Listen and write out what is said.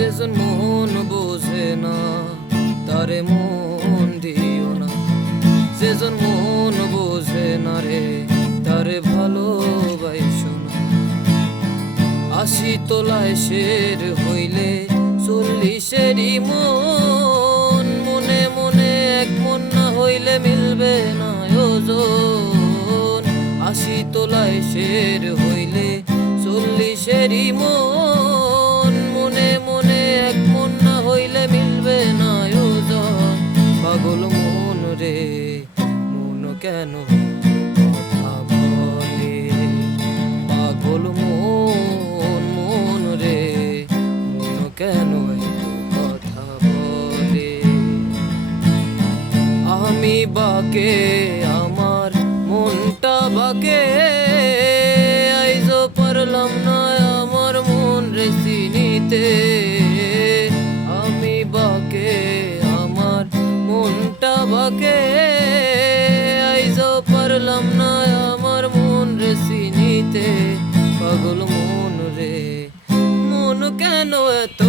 যেজন মন বোঝে না তারে মন দিও না, যেজন মন বোঝে না রে তারে ভালোবাসো না। 80 তোলায় শের হইলে 40-এরই মন, মনে মনে এক মন না হইলে মিলবে না ওজন। 80 তোলায় শের হইলে 40-এরই মন, মনে মনে এক মন না হইলে মিলবে না ওজন। পাগল মন রে মন কেন কথা বলে, পাগল মন মন রে মন কেন কথা বলে। আমি বাকে আমার মনটা বাকে, আইজো পারলাম না আমার মন রে চিনিতে। আমি বাকে আমার মনটা বাকে, আইজো পারলাম না আমার মন রে চিনিতে। পাগল মন রে মন কেন এত